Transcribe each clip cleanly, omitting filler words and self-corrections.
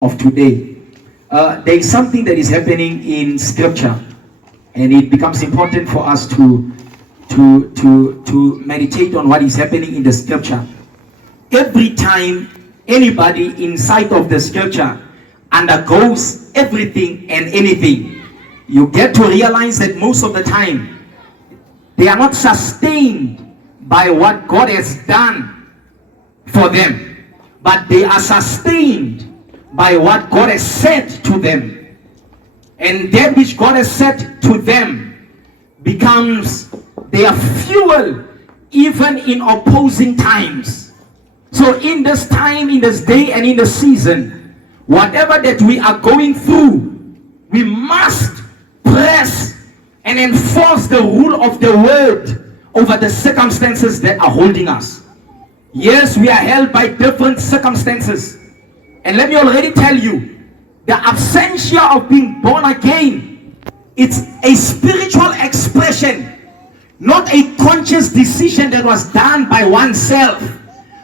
of today. There is something that is happening in Scripture, and it becomes important for us to meditate on what is happening in the Scripture. Every time anybody inside of the Scripture undergoes everything and anything, you get to realize that most of the time they are not sustained by what God has done for them, but they are sustained by what God has said to them. And that which God has said to them becomes their fuel even in opposing times. So in this time, in this day, and in the season, whatever that we are going through, we must press and enforce the rule of the word over the circumstances that are holding us. Yes, we are held by different circumstances. And let me already tell you, the absentia of being born again, it's a spiritual expression, not a conscious decision that was done by oneself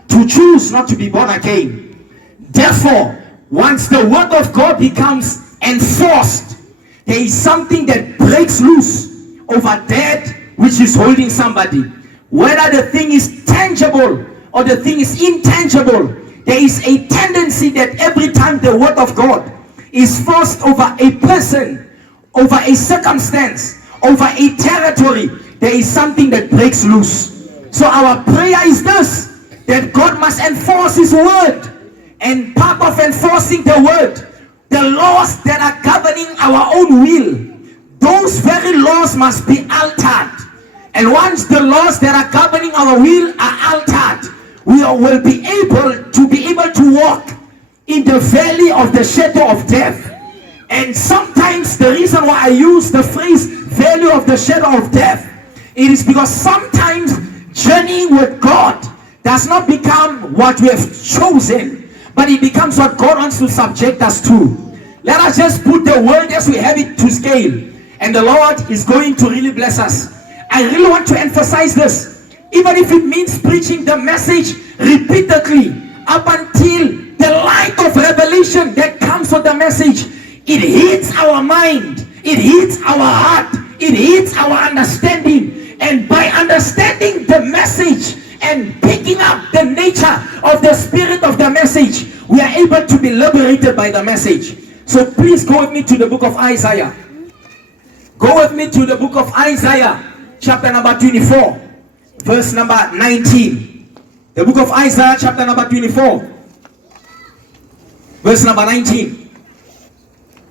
to choose not to be born again. Therefore, once the word of God becomes enforced, there is something that breaks loose over that which is holding somebody. Whether the thing is tangible or the thing is intangible, there is a tendency that every time the word of God is forced over a person, over a circumstance, over a territory, there is something that breaks loose. So our prayer is this, that God must enforce his word. And part of enforcing the word, the laws that are governing our own will, those very laws must be altered. And once the laws that are governing our will are altered, we will be able to walk in the valley of the shadow of death. And sometimes the reason why I use the phrase valley of the shadow of death, it is because sometimes journeying with God does not become what we have chosen, but it becomes what God wants to subject us to. Let us just put the word as we have it to scale, and the Lord is going to really bless us. I really want to emphasize this. Even if it means preaching the message repeatedly up until the light of revelation that comes with the message, it hits our mind, it hits our heart, it hits our understanding. And by understanding the message and picking up the nature of the spirit of the message, we are able to be liberated by the message. So please go with me to the book of Isaiah. Go with me to the book of Isaiah, chapter number 24. Verse number 19. The book of Isaiah, chapter number 24. Verse number 19.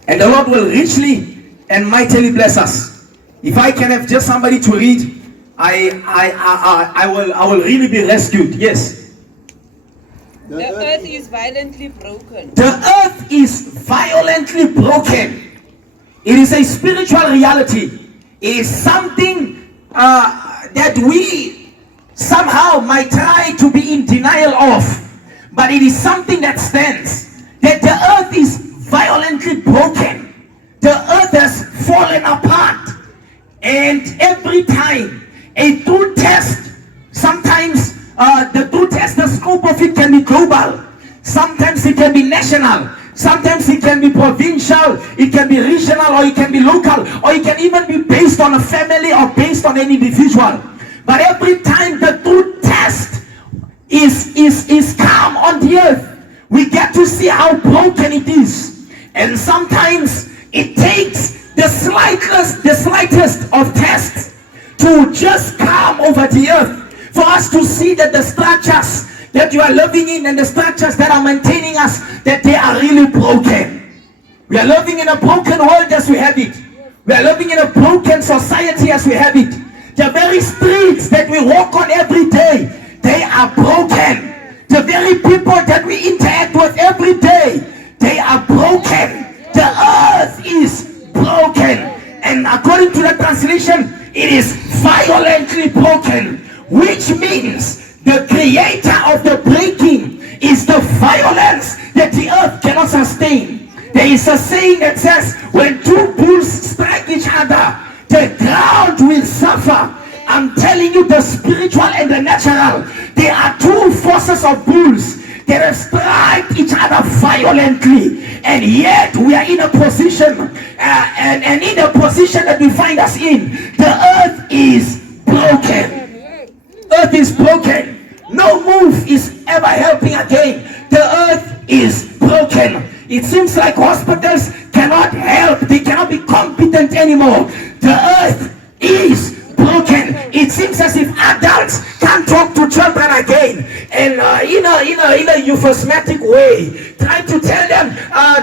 And the Lord will richly and mightily bless us. If I can have just somebody to read, I will really be rescued. Yes. The earth is violently broken. The earth is violently broken. It is a spiritual reality. It is something that we somehow might try to be in denial of, but it is something that stands, that the earth is violently broken. The earth has fallen apart, and every time a true test, sometimes the true test, the scope of it can be global, sometimes it can be national, sometimes it can be provincial, it can be regional, or it can be local, or it can even be based on a family or based on an individual. But every time the true test is come on the earth, we get to see how broken it is. And sometimes it takes the slightest of tests to just come over the earth for us to see that the structures that you are living in and the structures that are maintaining us, that they are really broken. We are living in a broken world as we have it. We are living in a broken society as we have it. The very streets that we walk on every day, they are broken. The very people that we interact with every day, they are broken. The earth is broken. And according to the translation, it is violently broken, which means the creator of the breaking is the violence that the earth cannot sustain. There is a saying that says, when two bulls strike each other, the ground will suffer. I'm telling you, the spiritual and the natural, there are two forces of bulls. that have struck each other violently, and yet we are in a position, and in the position that we find us in, the earth is broken. Earth is broken. No move is ever helping again. The earth is broken. It seems like hospitals cannot help. They cannot be competent anymore. The earth is broken. It seems as if adults can't talk to children again, and in a euphemistic way, trying to tell them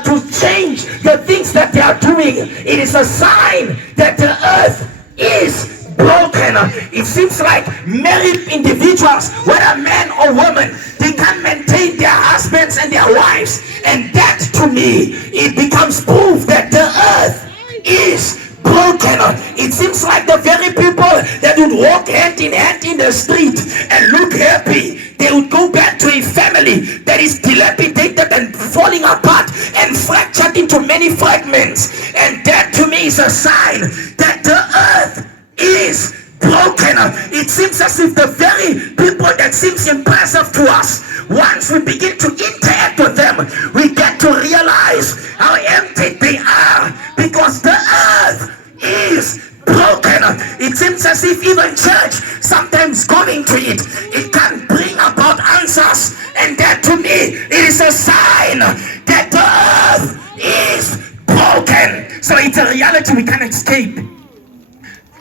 to change the things that they are doing. It is a sign that the earth is broken. It seems like married individuals, whether man or woman, they can't maintain their husbands and their wives, and that to me, it becomes proof that the earth is broken. It seems like the very people that would walk hand in hand in the street and look happy, they would go back to a family that is dilapidated and falling apart and fractured into many fragments, and that to me is a sign that the earth is broken. It seems as if the very people that seems impressive to us, once we begin to interact with them, we get to realize how empty they are, because the earth is broken. It seems as if even church, sometimes going to it can bring about answers, and that to me is a sign that the earth is broken. So it's a reality we can't escape.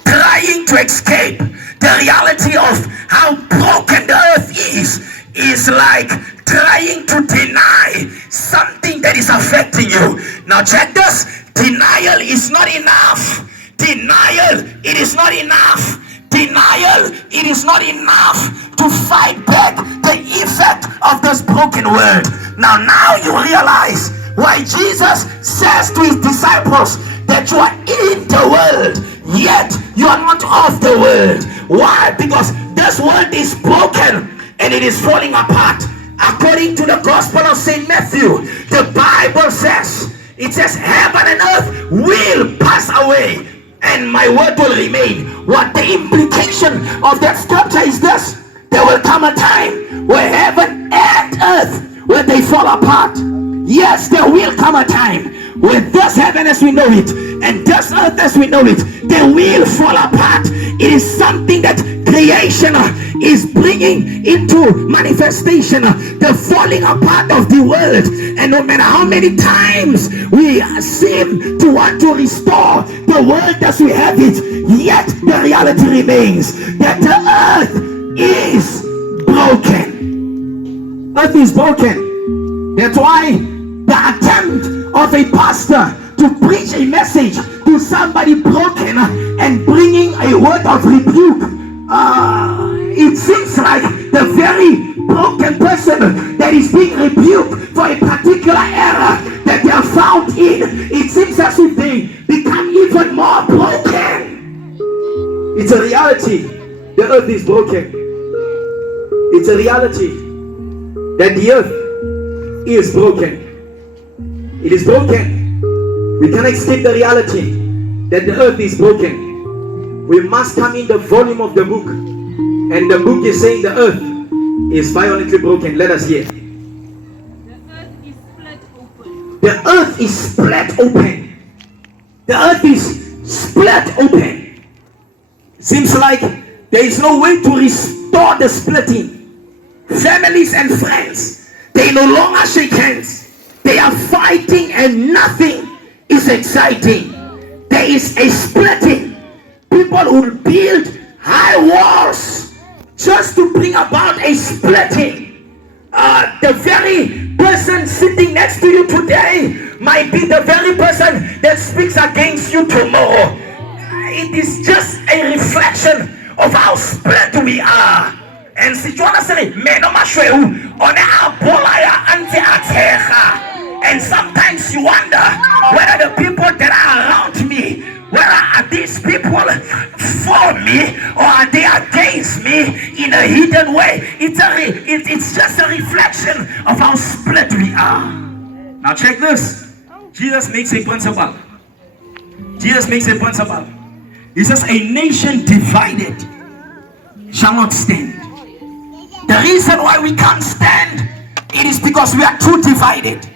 Trying to escape the reality of how broken the earth is like trying to deny something that is affecting you. Now check this. Denial is not enough. Denial, it is not enough. Denial, it is not enough to fight back the effect of this broken world. Now you realize why Jesus says to his disciples that you are in the world, yet you are not of the world. Why? Because this world is broken and it is falling apart. According to the Gospel of St. Matthew, the Bible says, it says, heaven and earth will pass away and my word will remain. What the implication of that scripture is this: there will come a time where heaven and earth, where they fall apart. Yes, there will come a time where this heaven as we know it and this earth as we know it, they will fall apart. It is something that creation is bringing into manifestation, the falling apart of the world. And no matter how many times we seem to want to restore the world as we have it, yet the reality remains that the earth is broken. Earth is broken. That's why the attempt of a pastor to preach a message to somebody broken and bringing a word of rebuke, it seems like the very broken person that is being rebuked for a particular error that they are found in, it seems as if they become even more broken. It's a reality. The earth is broken. It's a reality that the earth is broken. It is broken. We cannot escape the reality that the earth is broken. We must come in the volume of the book, and the book is saying the earth is violently broken. Let us hear. The earth is split open. The earth is split open. The earth is split open. Seems like there is no way to restore the splitting. Families and friends, they no longer shake hands. They are fighting and nothing is exciting. There is a splitting. People will build high walls just to bring about a splitting. The very person sitting next to you today might be the very person that speaks against you tomorrow. It is just a reflection of how split we are. And si Joanna say, and sometimes you wonder whether the people that are around me, whether are these people for me or are they against me in a hidden way. It's just a reflection of how split we are. Now check this. Jesus makes a principle. Jesus makes a principle. He says, a nation divided shall not stand. The reason why we can't stand It is because we are too divided.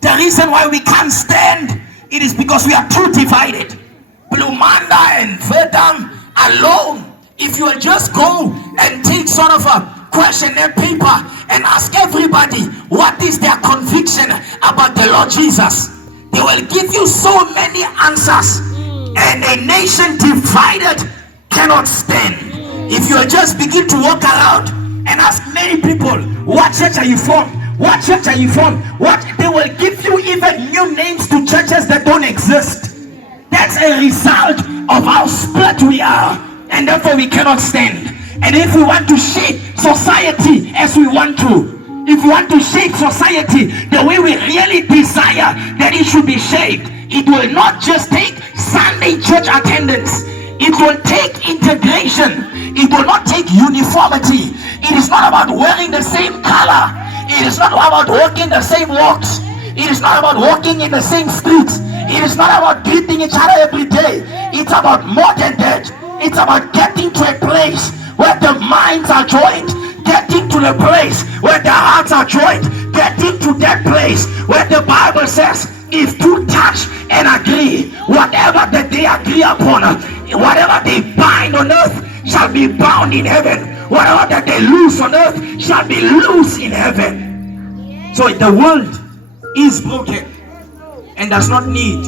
The reason why we can't stand, it is because we are too divided. Blumanda and Vedam alone, if you will just go and take sort of a questionnaire paper and ask everybody what is their conviction about the Lord Jesus, they will give you so many answers. And a nation divided cannot stand. If you will just begin to walk around and ask many people, what church are you from? What church are you from? What? They will give you even new names to churches that don't exist. That's a result of how split we are, and therefore we cannot stand. And if we want to shape society as we want to, if we want to shape society the way we really desire that it should be shaped, it will not just take Sunday church attendance. It will take integration. It will not take uniformity. It is not about wearing the same color. It is not about walking the same walks. It is not about walking in the same streets. It is not about greeting each other every day. It's about more than that. It's about getting to a place where the minds are joined, getting to the place where the hearts are joined, getting to that place where the Bible says, if two touch and agree, whatever that they agree upon, whatever they bind on earth shall be bound in heaven. Whatever that they loose on earth shall be loose in heaven. So the world is broken and does not need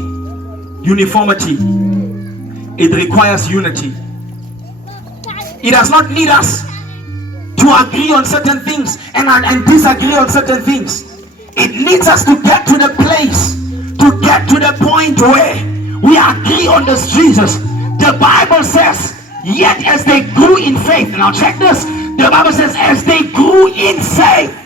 uniformity. It requires unity. It does not need us to agree on certain things and disagree on certain things. It needs us to get to the place, to get to the point where we agree on this Jesus. The Bible says, yet as they grew in faith. Now check this. The Bible says, as they grew in faith.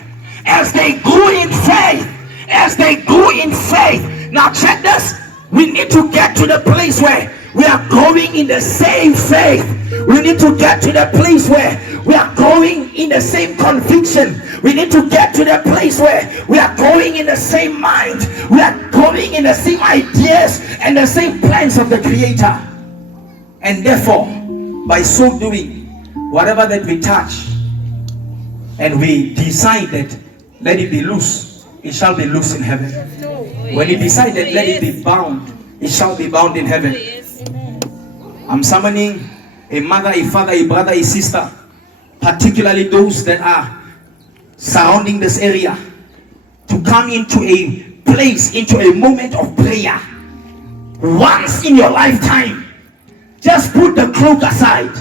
As they grew in faith. As they grew in faith. Now check this. We need to get to the place where we are growing in the same faith. We need to get to the place where we are growing in the same conviction. We need to get to the place where we are growing in the same mind. We are growing in the same ideas and the same plans of the Creator. And therefore, by so doing, whatever that we touch and we decide that let it be loose, it shall be loose in heaven. When we decide that let it be bound, it shall be bound in heaven. I'm summoning a mother, a father, a brother, a sister, particularly those that are surrounding this area, to come into a place, into a moment of prayer. Once in your lifetime, just put the cloak aside.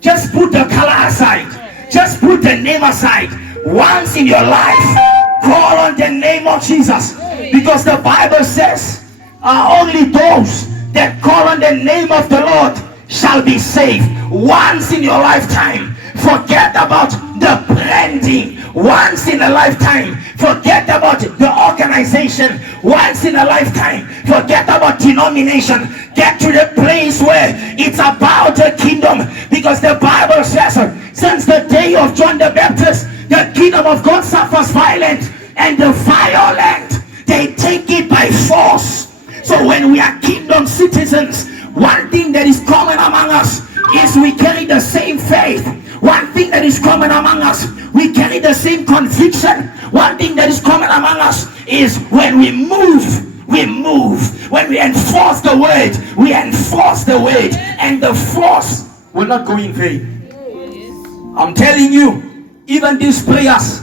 Just put the color aside. Just put the name aside. Once in your life, call on the name of Jesus. Because the Bible says, only those that call on the name of the Lord shall be saved. Once in your lifetime, forget about the branding. Once in a lifetime, forget about the organization. Once in a lifetime, forget about denomination. Get to the place where it's about the kingdom. Because the Bible says, since the day of John the Baptist, the kingdom of God suffers violence, and the violent, they take it by force. So when we are kingdom citizens, one thing that is common among us is we carry the same faith. One thing that is common among us, we carry the same conviction. One thing that is common among us is when we move, we move. When we enforce the word, we enforce the word. And the force will not go in vain. I'm telling you, even these prayers,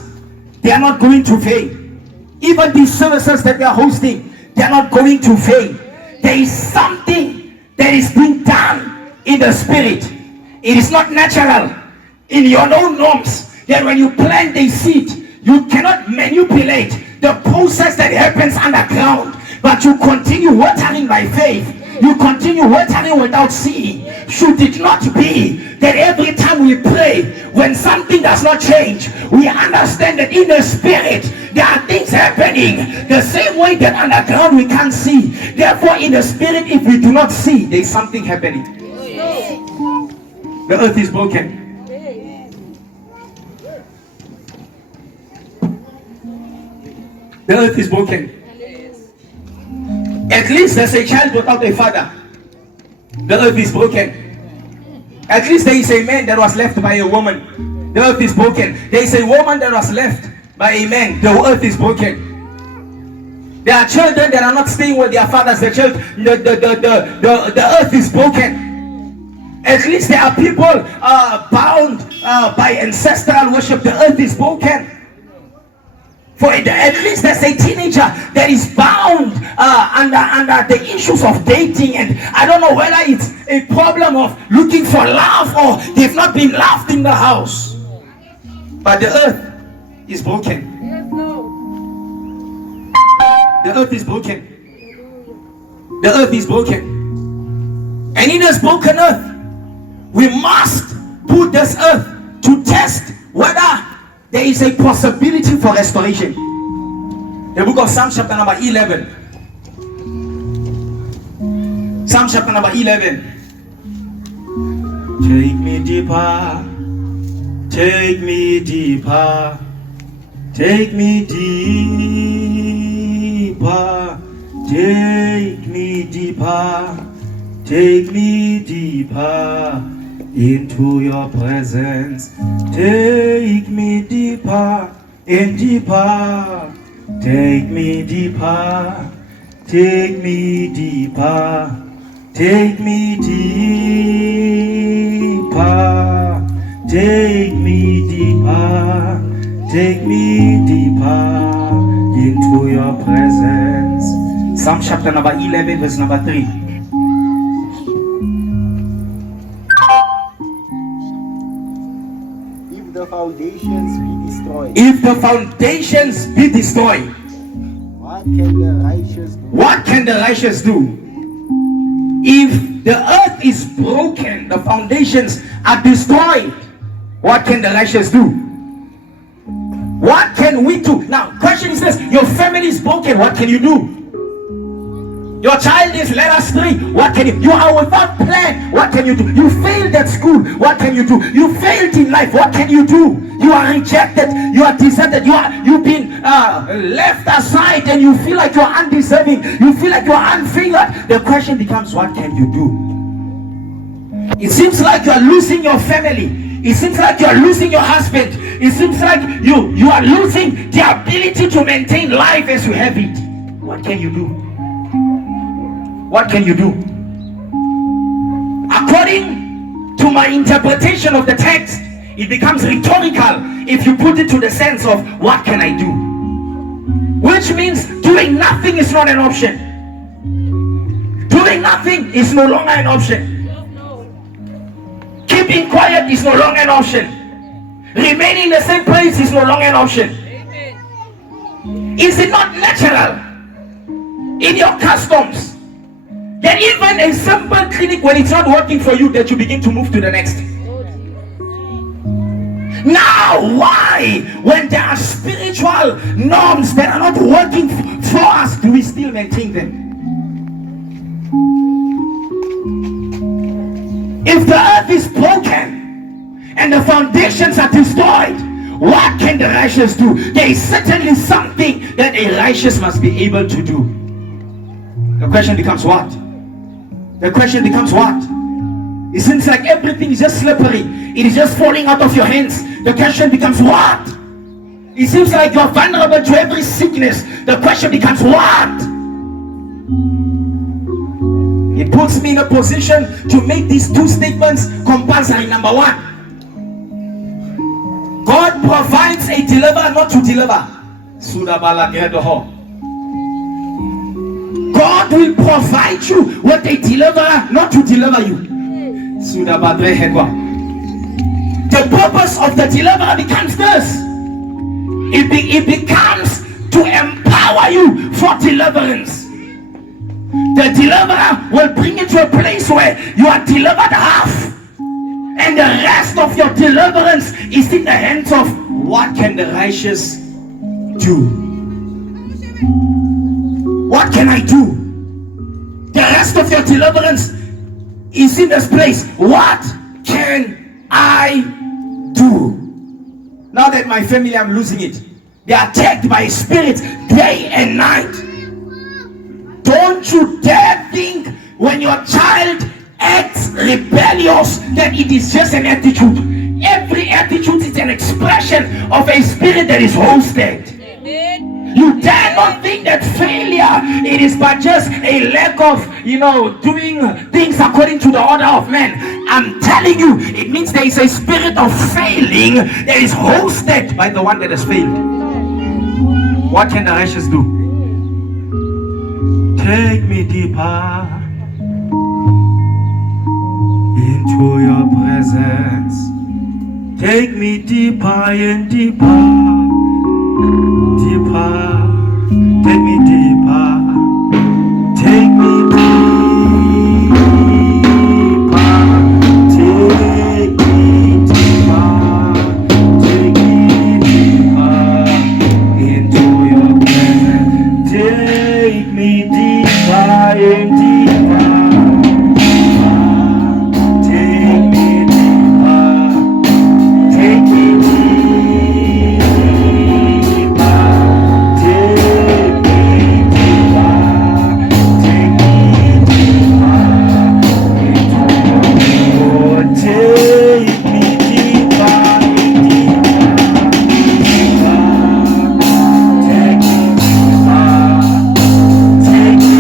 they are not going to fail. Even these services that we are hosting, they are not going to fail. There is something that is being done in the spirit. It is not natural in your own norms. That when you plant a seed, you cannot manipulate the process that happens underground, but you continue watering by faith. You continue watering without seeing. Should it not be that every time we pray, when something does not change, we understand that in the spirit there are things happening the same way that underground we can't see. Therefore in the spirit, if we do not see, there is something happening. The earth is broken. The earth is broken. At least there's a child without a father. The earth is broken. At least there is a man that was left by a woman. The earth is broken. There is a woman that was left But amen, the earth is broken. There are children that are not staying with their fathers. The earth is broken. At least there are people bound by ancestral worship. The earth is broken. At least there's a teenager that is bound under the issues of dating, and I don't know whether it's a problem of looking for love or they've not been loved in the house. But the earth is broken. The earth is broken. The earth is broken. And in this broken earth, we must put this earth to test whether there is a possibility for restoration. The book of Psalms chapter number 11. Psalms chapter number 11. Take me deeper. Take me deeper. Take me deeper. Take me deeper. Take me deeper into your presence. Take me deeper and deeper. Take me deeper. Take me deeper. Take me deeper. Take me deeper. Take me deeper into your presence. Psalm chapter number 11 verse number 3. If the foundations be destroyed, what can the righteous do? What can the righteous do? If the earth is broken, the foundations are destroyed, what can the righteous do? What can we do? Now, question is this: your family is broken, what can you do? Your child is led astray, what can you do? You are without plan, what can you do? You failed at school, what can you do? You failed in life, what can you do? You are rejected, you are deserted, you've been left aside, and you feel like you are undeserving, you feel like you are unfavored. The question becomes, what can you do? It seems like you are losing your family. It seems like you are losing your husband. It seems like you are losing the ability to maintain life as you have it. What can you do? What can you do? According to my interpretation of the text, it becomes rhetorical if you put it to the sense of what can I do? Which means doing nothing is not an option. Doing nothing is no longer an option. Keeping quiet is no longer an option. Remaining in the same place is no longer an option. Is it not natural in your customs that even a simple clinic, when it's not working for you, that you begin to move to the next? Now, why, when there are spiritual norms that are not working for us, do we still maintain them? If the earth is broken and the foundations are destroyed, what can the righteous do? There is certainly something that a righteous must be able to do. The question becomes what? The question becomes what? It seems like everything is just slippery. It is just falling out of your hands. The question becomes what? It seems like you're vulnerable to every sickness. The question becomes what? It puts me in a position to make these two statements compulsory. Number one, God provides a deliverer not to deliver. God will provide you with a deliverer not to deliver you. The purpose of the deliverer becomes this. It becomes to empower you for deliverance. The deliverer will bring you to a place where you are delivered half, and the rest of your deliverance is in the hands of what can the righteous do? What can I do? The rest of your deliverance is in this place. What can I do? Now that my family, I'm losing it. They are attacked by spirits day and night. Don't you dare think when your child acts rebellious that it is just an attitude. Every attitude is an expression of a spirit that is hosted. You dare not think that failure, it is but just a lack of, doing things according to the order of men. I'm telling you, it means there is a spirit of failing that is hosted by the one that has failed. What can the righteous do? Take me deeper into your presence. Take me deeper and deeper. Deeper. Take me deeper. Take me deeper. Take me deeper. Take me deeper into your presence. Take me deeper and deeper. Take me deeper. Take me deeper. Take me deeper. Take me deeper into your take me deeper and deeper. Take me deeper. Take me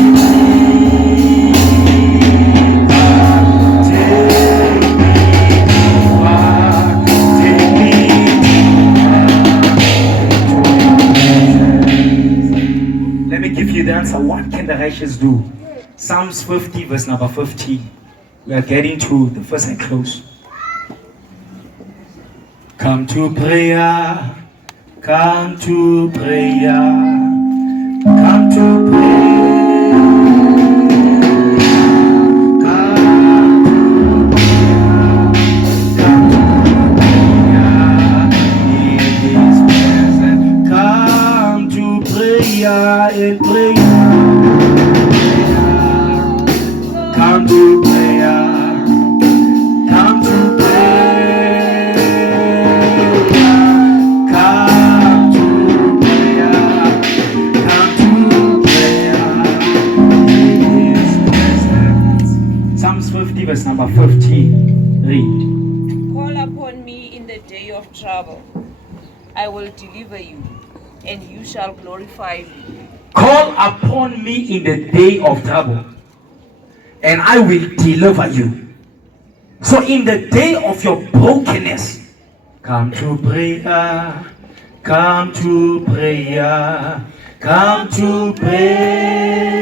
Let me give you the answer. What can the righteous do? Psalms 50 verse number 15. We are getting to the first and close. Come to prayer. Come to prayer. Come to prayer. In prayer, come to prayer, come to prayer, come to prayer, come to prayer in His presence. Psalms 50 verse number 15. Read. Call upon me in the day of trouble. I will deliver you, and you shall glorify me. Call upon me in the day of trouble, and I will deliver you. So in the day of your brokenness, come to prayer, come to prayer, come to prayer,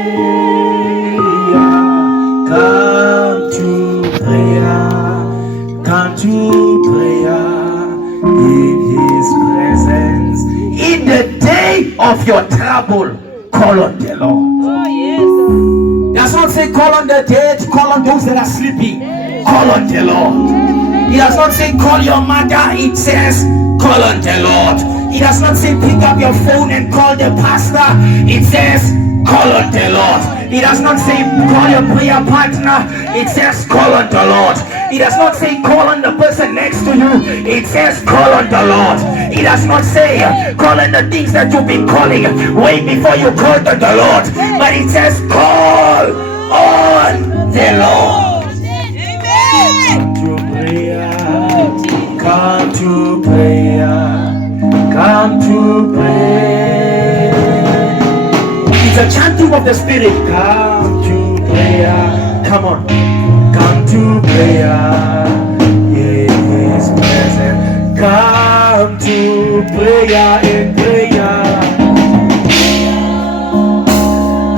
come to prayer, come to prayer in His presence. In the day of your trouble, call on the Lord. Oh, yes. Does not say call on the dead, call on those that are sleeping. Call on the Lord. It does not say call your mother, it says call on the Lord. It does not say pick up your phone and call the pastor, it says call on the Lord. It does not say call your prayer partner, it says call on the Lord. It does not say call on the person next to you, it says call on the Lord. It does not say call on the things that you've been calling way before you called on the Lord, but it says call on the Lord. Come to prayer, come to prayer. It's a chanting of the Spirit. Come to prayer, come on. Come to prayer, in His presence. Come to prayer in prayer.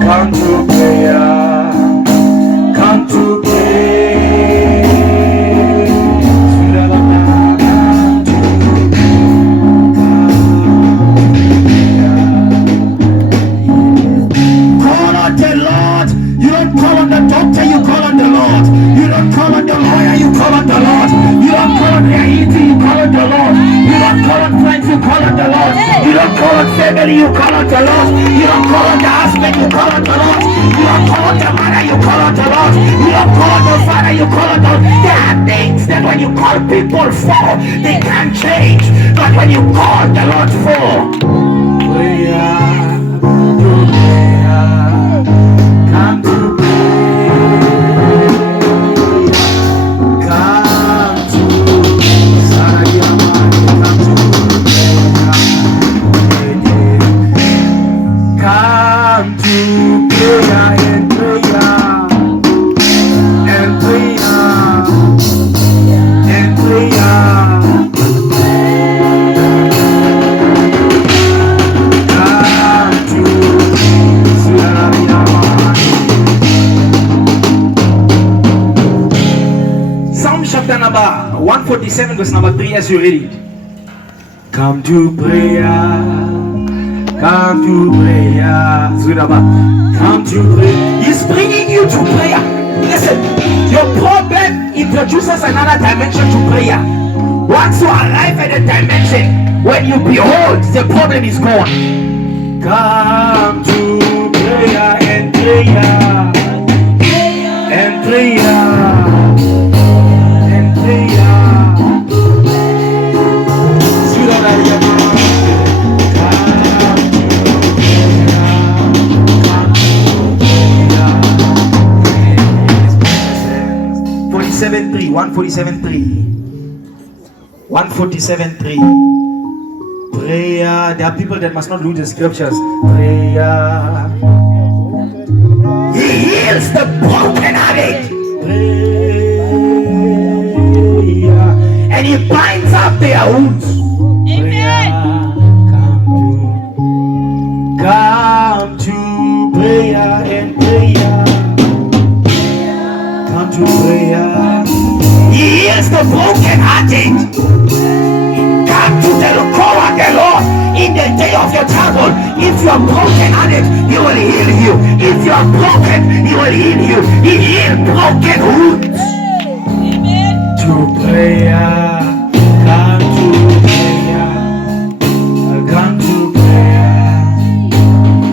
Come to prayer, come to prayer. Call on the Lord. You don't call on the doctor, you call on the Lord. You don't call on the lawyer, you call on the Lord. You don't call on the IT, you call on the Lord. You don't call on friends, you call on the Lord. You don't call on family, you call on the Lord. You don't call on the husband, you call on the Lord. You don't call on the mother, you call on the Lord. You don't call on the father, you call on the Lord. There are things that when you call people for, they can't change. But when you call the Lord for, prayer, come to come to 147 verse number 3 as you read it. Come to prayer. Come to prayer. Come to prayer. He's bringing you to prayer. Listen, your problem introduces another dimension to prayer. Once you arrive at a dimension, when you behold, the problem is gone. Come to prayer and prayer and prayer and prayer. Forty-seven 3, 147:3. Prayer. There are people that must not lose the scriptures. Prayer. He heals the brokenhearted. Prayer. And he binds up their wounds. Amen. Come to prayer and prayer. Come to prayer. He heals the brokenhearted. Come to the call of the Lord in the day of your trouble. If you are brokenhearted, He will heal you. If you are broken, He will heal you. He heals broken wounds. Amen. To prayer. Come to prayer. Come to prayer.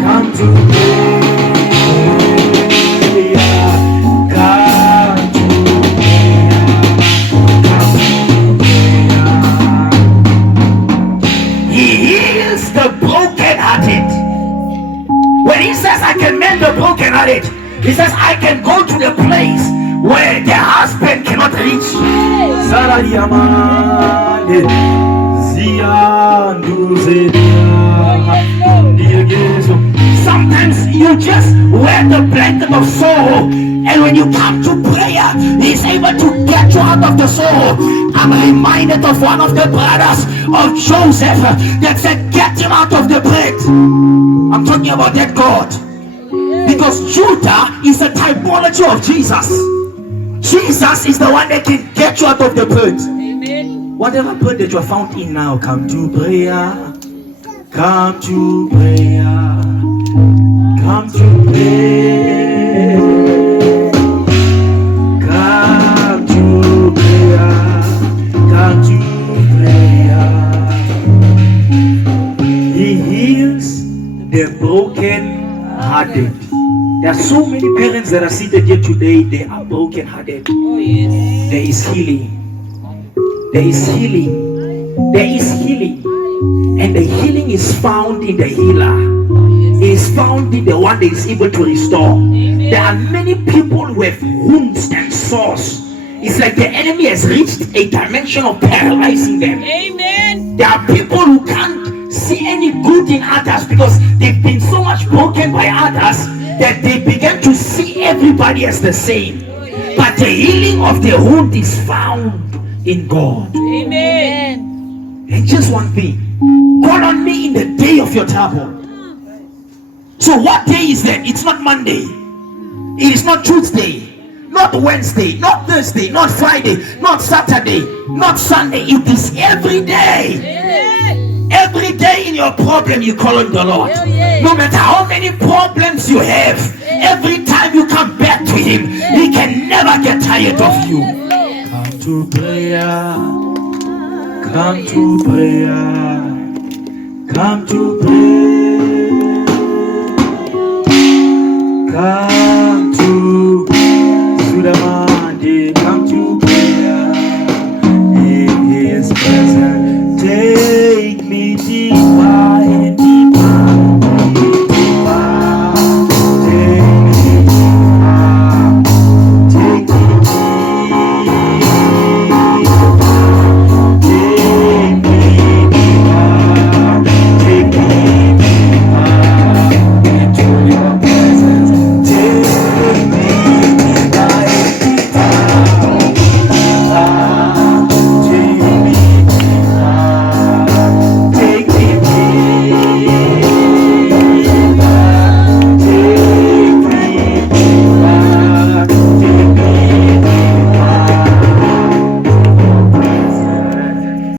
Come to prayer. When he says I can mend the brokenhearted, he says I can go to the place where the husband cannot reach. Sometimes you just wear the blanket of sorrow, and when you come to prayer, he's able to get you out of the sorrow. I'm reminded of one of the brothers of Joseph that said, get him out of the pit. I'm talking about that God, because Judah is a typology of Jesus. Jesus is the one that can get you out of the pit. Amen. Whatever pit that you are found in now, come to prayer. Come to prayer. Come to prayer. Come to prayer. Come to prayer. He heals the broken hearted. There are so many parents that are seated here today, they are broken hearted. Oh, yes. There is healing. There is healing. There is healing. And the healing is found in the healer. It is found in the one that is able to restore. Amen. There are many people with wounds and sores. It's like the enemy has reached a dimension of paralyzing them. Amen. There are people who can't see any good in others because they've been so much broken by others that they begin to see everybody as the same. But the healing of the wound is found in God. Amen. And just one thing, call on me in the day of your trouble. So what day is that? It's not Monday. It is not Tuesday. Not Wednesday. Not Thursday. Not Friday. Not Saturday. Not Sunday. It is every day. Amen. Every day in your problem you call on the Lord. No matter how many problems you have, every time you come back to Him, He can never get tired of you. Come to prayer. Come to prayer. Come to prayer. Come